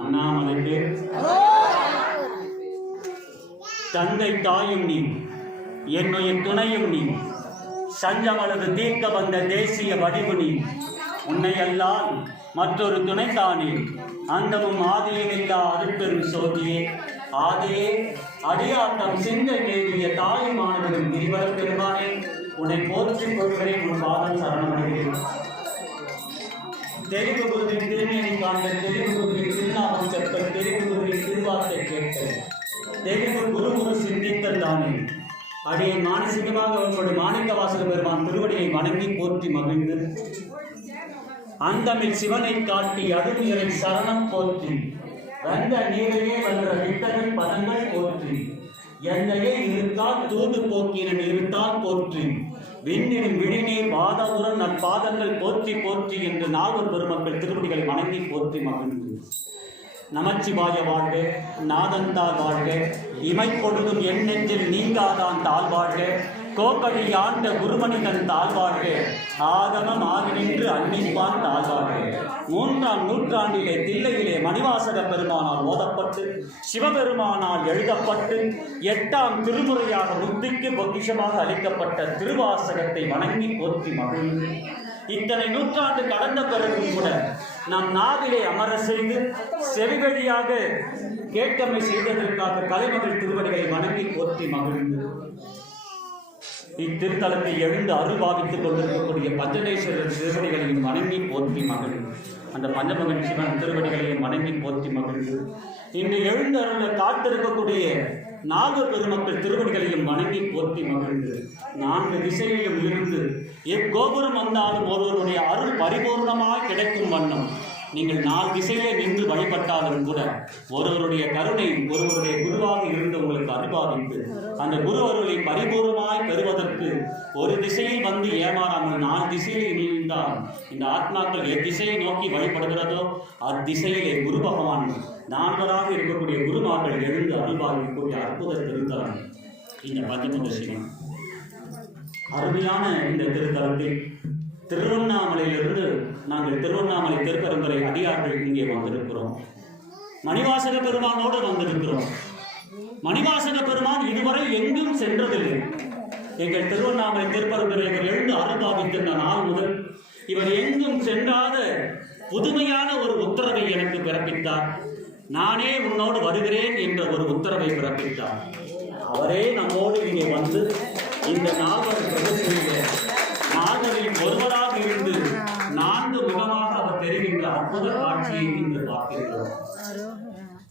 அண்ணாமலைக்கு தந்தை தாயும் நீ, என்னுடைய துணையும் நீ, சஞ்சமளது தீர்க்க வந்த தேசிய வடிவு நீ. உன்னையெல்லாம் மற்றொரு துணை தானே, அந்தமும் ஆதியிலில்லா அருட்பெரும் சோதியே. ஆதியே அடியாட்டம் சிந்தை நேரிய தாயுமானவரும் கிரிவல பெருமானே, உன்னை போற்றிக் கொள்கிறேன், உன் பாதம் சரணமடைகிறேன். தெளிவு குருவின் திருமேனி காண்க, தெளிவு குருவின் திருநாமம் செப்ப, தெளிவு குருவின் திருவார்த்தை கேட்க, தெளிவு குரு சிந்தித்தல் தானே. அடியை மானசீகமாக அவர்களுடைய மாணிக்க வாசக பெருமான் திருவடியை வணங்கி போற்றி மகிழ்ந்து, அந்தமில் சிவனை காட்டி அடுமையை சரணம் போற்றி, வந்த நீரையே வந்த விட்டகன் பதங்கள் போற்றி, எந்தையை இருத்தால் தூது போக்கினன் இருத்தால் போற்றி, விண்ணின் விழிநீர் வாதபுரம் நற்பாதங்கள் போற்றி போற்றி என்று நால்வர் பெருமக்கள் திருவடிகளை வணங்கி போற்றி மகிழ்ந்து, நமச்சிவாய வாழ்க, நாதந்தால் வாழ்க, இமைப்பொழுதும் என் நெஞ்சில் நீங்காதான் தாழ் வாழ்க, கோக்கடி ஆண்ட குருமணிதன் தாழ் வாழ்க, ஆகமம் ஆகி நின்று அன்னிப்பான் தாழ் வாழ்க. 3ஆம் நூற்றாண்டிலே தில்லையிலே மணிவாசக பெருமானால் ஓதப்பட்டு சிவபெருமானால் எழுதப்பட்டு 8ஆம் திருமுறையாக புத்திக்கு பொக்கிஷமாக அளிக்கப்பட்ட திருவாசகத்தை வணங்கி போற்றி மகிழ்ந்து, இத்தனை நூற்றாண்டு கடந்த பிறகும் கூட நம் நாவிலே அமர செய்து செவிவழியாக கேட்கமை செய்ததற்காக கலைமகள் திருவடிகளை வணங்கி போற்றி மகிழ்ந்து, இத்திருத்தலத்தை எழுந்து அருள்பாவித்துக் கொண்டிருக்கக்கூடிய பஞ்சநேஸ்வரர் திருவடிகளையும் வணங்கி போற்றி மகிழ்ந்து, அந்த பஞ்சமகன் சிவன் திருவடிகளையும் வணங்கி போற்றி மகிழ்ந்து, இன்று எழுந்து அருள காத்திருக்கக்கூடிய நால்வர் பெருமக்கள் திருவடிகளையும் வணங்கி போற்றி மகிழ்ந்து, 4 திசையிலும் இருந்து எக்கோபுரம் வந்தாலும் ஒருவருடைய அருள் பரிபூர்ணமாய் கிடைக்கும் வண்ணம் நீங்கள் 4 திசையிலே நின்று வழிபட்டாலும் கூட ஒருவருடைய கருணை ஒருவருடைய குருவாக இருந்து உங்களுக்கு அனுபவித்து அந்த குரு அருளை பரிபூர்ணமாய் பெறுவதற்கு ஒரு திசையில் வந்து ஏமாறாமல் 4 திசையில் நீந்தால் இந்த ஆத்மாக்கள் எத்திசையை நோக்கி வழிபடுகிறதோ அத்திசையிலே குரு பகவான் 4வராக இருக்கக்கூடிய குருமார்கள் எழுந்து அருள்பாவிக்கக்கூடிய அற்புத திருத்தலம் இந்த பஞ்சமுக சிவன். அருமையான இந்த திருத்தலத்தில் திருவண்ணாமலையிலிருந்து நாங்கள் திருவண்ணாமலை திருப்பரங்குறை அடியார்கள் இங்கே வந்திருக்கிறோம். மணிவாசக பெருமானோடு வந்திருக்கிறோம். மணிவாசக பெருமான் இதுவரை எங்கும் சென்றதில்லை. எங்கள் திருவண்ணாமலை திருப்பரங்குறை எழுந்து அருள்பாவிக்கின்ற நாள் முதல் இவர் எங்கும் சென்றாத புதுமையான ஒரு உத்தரவை எனக்கு பிறப்பித்தார். நானே உன்னோடு வருகிறேன் என்ற ஒரு உத்தரவை பிறப்பித்தார். அவரே நம்மோடு இங்கே வந்து இந்த நால்வர் நால்வரில் ஒருவராக இருந்து 4 முகமாக அவர் தெரிகின்ற அற்புத காட்சியை நீங்கள் பார்க்கிறோம்.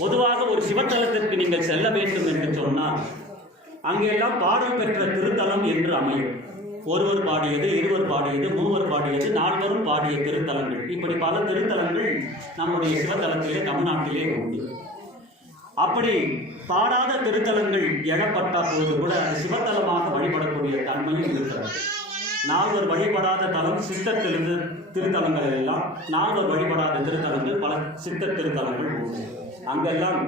பொதுவாக ஒரு சிவத்தலத்திற்கு நீங்கள் செல்ல வேண்டும் என்று சொன்னால் அங்கெல்லாம் பாடல் பெற்ற திருத்தலம் என்று அமையும். ஒருவர் பாடியது, 2 பாடியது, 3 பாடியது, 4 பாடிய திருத்தலங்கள், இப்படி பல திருத்தலங்கள் நம்முடைய சிவத்தலத்திலே தமிழ்நாட்டிலே உண்டு. அப்படி பாடாத திருத்தலங்கள் எழப்பட்ட பொழுது கூட அது சிவத்தலமாக வழிபடக்கூடிய தன்மையும் இருக்கிறது. 4 வழிபடாத தலம் சித்த திருத்தலங்கள் எல்லாம் 4 வழிபடாத திருத்தலங்கள் பல சித்த திருத்தலங்கள் உண்டு. அங்கெல்லாம்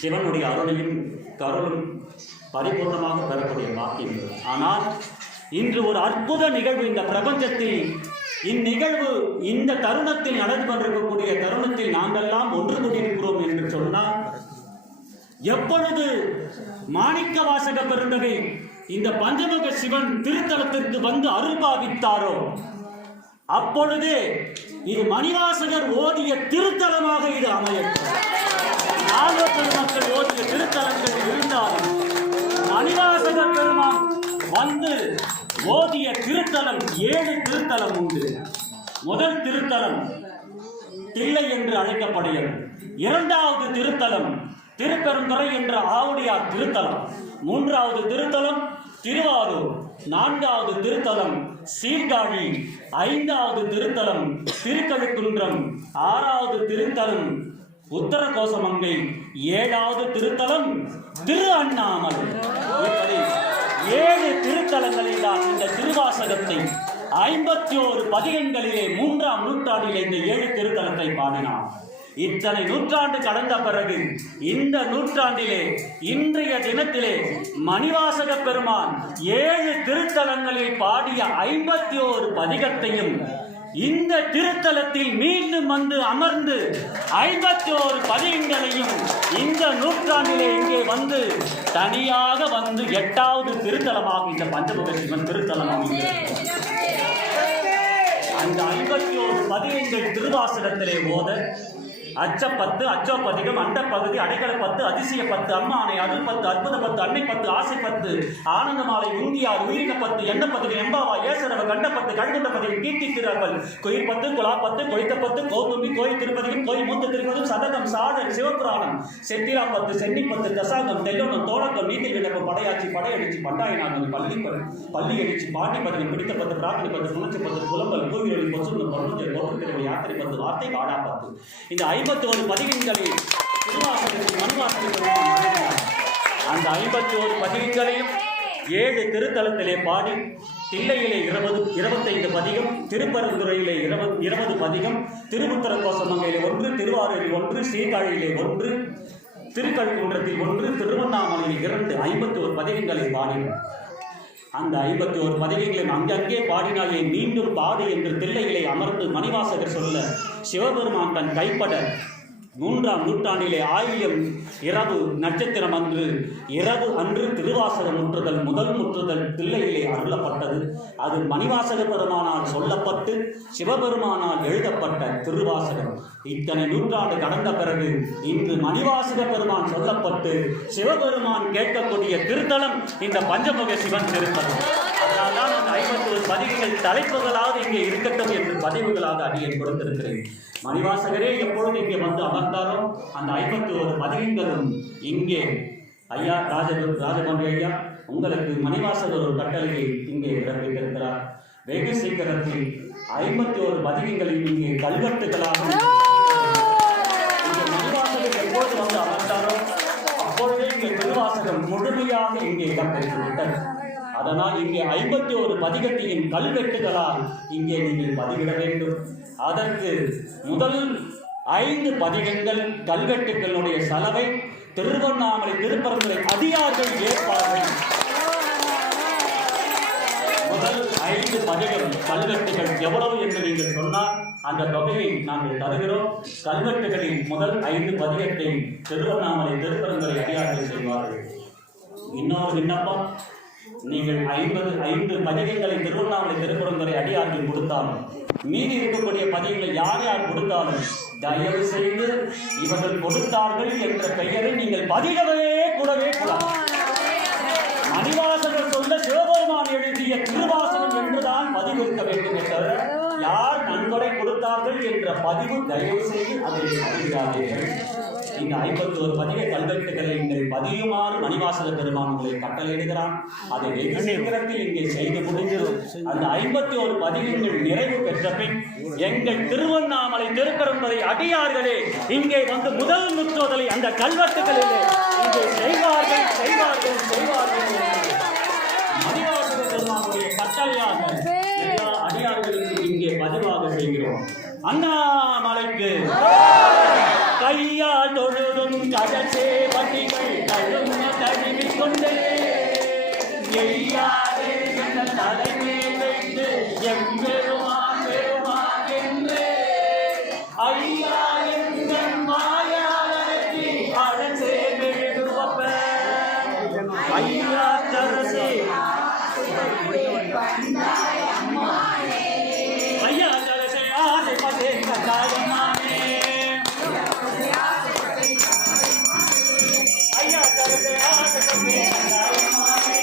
சிவனுடைய அருளையும் கருளும் பரிபூர்ணமாக பெறக்கூடிய வாக்கியம். ஆனால் இன்று ஒரு அற்புத நிகழ்வு இந்த பிரபஞ்சத்தில், இந்நிகழ்வு இந்த தருணத்தில் நடந்து கொண்டிருக்கக்கூடிய தருணத்தில் நாங்கள்லாம் ஒன்று கூடியிருக்கிறோம் என்று சொன்னால், எப்பொழுது மாணிக்க வாசக பெருந்தகை இந்த பஞ்சமுக சிவன் திருத்தலத்திற்கு வந்து அருள்பாவித்தாரோ அப்பொழுதே இது மணிவாசகர் ஓதிய திருத்தலமாக இது அமையட்டும். நால்வர் பெருமக்கள் ஓதிய திருத்தலங்கள் இருந்தாலும் மணிவாசகர் பெருமான் வந்து ஓதிய திருத்தலம் 7 திருத்தலம் உண்டு. முதல் திருத்தலம் தில்லை என்று அழைக்கப்படுகிறது. 2வது திருத்தலம் திருப்பெருந்துறை என்ற ஆவுடையார் திருத்தலம். 3வது திருத்தலம் திருவாரூர். 4வது திருத்தலம் சீர்காழி. 5வது திருத்தலம் திருக்கழுக்குன்றம். 6வது திருத்தலம் உத்தரகோசமங்கை. 7வது திருத்தலம் திரு அண்ணாமலை. இப்படி 7 திருத்தலங்களில் தான் இந்த திருவாசகத்தை 51 பதிகங்களிலே 3ஆம் நூற்றாண்டிலே இந்த 7 திருத்தலத்தை பாடினார். இத்தனை நூற்றாண்டு கடந்த பிறகு இந்த நூற்றாண்டிலே இன்றைய தினத்திலே மணிவாசக பெருமான் 7 திருத்தலங்களில் பாடிய 51 பதிகத்தையும் இந்த திருத்தலத்தில் மீண்டும் வந்து அமர்ந்து 51 பதிகங்களையும் இந்த நூற்றாண்டிலே இங்கே வந்து தனியாக வந்து 8வது திருத்தலமாக இந்த பஞ்சமுக சிவன் திருத்தலமாக அந்த 51 பதிகங்கள் திருவாசகத்திலே ஓத அச்சப்பத்து, அச்சோப்பதிகம், அண்டப்பகுதி, அடைக்கலப்பத்து, அதிசய பத்து, அம்மானை, அருள் பத்து, அற்புத பத்து, அன்னை பத்து, ஆசை பத்து, ஆனந்தமாலை, உந்தியார், உயிரின பத்து, எண்ணப்பத்து, எம்பாவா, ஏசரவ, கண்டப்பத்து, கழுகுண்ட பதிகம், கீர்த்தி திருவர்கள், குயிர் பத்து, குலா பத்து, கொழித்த பத்து, கோதும்பி, கோயில் திருப்பதிகம், கோயில் மூத்த திருப்பதிகம், சதகம், சாடல், சிவபுராணம், செத்திரா பத்து, சென்னி பத்து, தசாகம், தெல்லோனம், தோழக்கம், நீதி விண்ணப்பம், படையாட்சி, படையடிச்சு, பண்டாயினாங்கள், பள்ளி அடிச்சு, பாண்டி பதிகம், பிடித்த பத்து, பிரார்த்தனை பத்து, புணர்ச்சி பத்து, புலம்பல், கோவிலொலி, பொசுந்தம், பொருள் கோட்டு யாத்திரை பத்து, வார்த்தை காடா பத்து. இந்த 51 பதிகங்களில் திருவாசகத்தில் மனுவாசகத்தில் அந்த 51 பதிகங்களையும் 7 திருத்தலத்திலே பாடி தில்லையிலே 25 பதிகம், திருப்பரந்துறையிலே 20 பதிகம், திருப்புத்தர கோசமங்கையிலே 1, திருவாரூரில் 1, சீர்காழியிலே 1, திருக்கழுக்குன்றத்தில் 1, திருவண்ணாமலையில் 2 51 பதிகங்களை பாடினார். அந்த 51 பதிகங்களையும் அங்கங்கே பாடினாலே மீண்டும் பாடு என்று தில்லையிலே அமர்ந்து மணிவாசகர் சொல்ல சிவபெருமான் தன் கைப்பட 3ஆம் நூற்றாண்டிலே ஆயிரம் இரவு நட்சத்திரம் இரவு அன்று திருவாசக முற்றுதல் முதல் முற்றுதல் தில்லையிலே அருளப்பட்டது. அது மணிவாசக பெருமானால் சொல்லப்பட்டு சிவபெருமானால் எழுதப்பட்ட திருவாசகம். இத்தனை நூற்றாண்டு கடந்த பிறகு இன்று மணிவாசக பெருமான் சொல்லப்பட்டு சிவபெருமான் கேட்கக்கூடிய திருத்தலம் இந்த பஞ்சமுக சிவன் திருத்தலம். அதனால்தான் அந்த 51 பதிவுகள் தலைப்புகளாக இங்கே இருக்கட்டும் என்று பதிவுகளாக அடியேன் கொடுத்திருக்கிறேன். மணிவாசகரே எப்பொழுது இங்கே வந்து அமர்ந்தாரோ அந்த 51 பதிகங்களும் இங்கே ஐயா ராஜகோண்டி ஐயா உங்களுக்கு மணிவாசகர் ஒரு கட்டளையை இங்கே பிறப்பித்திருக்கிறார். வெகு சீக்கிரத்தில் 51 பதிகங்களையும் இங்கே கல்வெட்டுகளாக இங்கே மணிவாசகர் எப்பொழுது வந்து அமர்ந்தாரோ அப்பொழுதே இங்கே திருவாசகம் முழுமையாக இங்கே இடம்பெற்றுவிட்டது. அதனால் இங்கே 51 பதிகத்தையும் கல்வெட்டுகளால் இங்கே நீங்கள் பதிவிட வேண்டும். அதற்கு முதல் 5 பதிகங்கள் கல்வெட்டுகளுடைய செலவை திருவண்ணாமலை திருப்பரங்குறை அதிகாரிகள் ஏற்பார்கள். முதல் 5 பதிகம் கல்வெட்டுகள் எவ்வளவு என்று நீங்கள் சொன்னால் அந்த தொகையை நாங்கள் தருகிறோம். கல்வெட்டுகளின் முதல் 5 பதிகத்தை திருவண்ணாமலை திருப்பரங்குறை அதிகாரிகள் செய்வார்கள். இன்னொரு விண்ணப்பம், நீங்கள் 5 பதிகங்களை திருவண்ணாமலை திருப்பரங்குறை அடியார்கள் கொடுத்தாலும் மீதி இருக்கக்கூடிய பதிகங்களை யார் யார் கொடுத்தாலும் தயவு செய்து இவர்கள் கொடுத்தார்கள் என்ற பெயரை நீங்கள் பதிகவே கூடவே கூடாது. மணிவாசகர் சொல்ல சிவபெருமான் எழுதிய திருவாசகம் என்றுதான் பதிவு இருக்க வேண்டும் என்ற யார் நன்கொடை கொடுத்தார்கள் என்ற பதிவு தயவு செய்து அதை பதிவிடாதீர்கள். இந்த 51 பதிக கல்வெட்டுகளை நீங்கள் பதியுமாறு மணிவாசக பெருமான் உங்களை கட்டளையிடுகிறான். அதை வெகு சீக்கிரத்தில் இங்கே செய்து முடிந்து அந்த 51 பதிகங்கள் நிறைவு பெற்ற பின் எங்கள் திருவண்ணாமலை திருப்பரங்குறை அடியார்களே இங்கே வந்து முதல் முற்றுதலை அந்த கல்வெட்டுகளிலே இங்கே செய்வார்கள். மணிவாசக பெருமானுடைய கட்டளையாக எல்லா அடியார்களுக்கும் இங்கே பதிவாக செய்கிறோம். அண்ணாமலைக்கு கையால் தொழுதும் கடற்சே பதிகள் தழும் தழுவி கொண்டே எய்யாதே என்ற தலைமை வைத்து எம்பெருமான் பெருமான் என்று ஐயா எங்கள் மாயாளருக்கு அழசே மெழுகுவப்ப ஐயா தரசே ஐயா தரசே ஆசை பசே கட்டாயமானே ஐயா தரசே ஆசை பசே கட்டாயமானே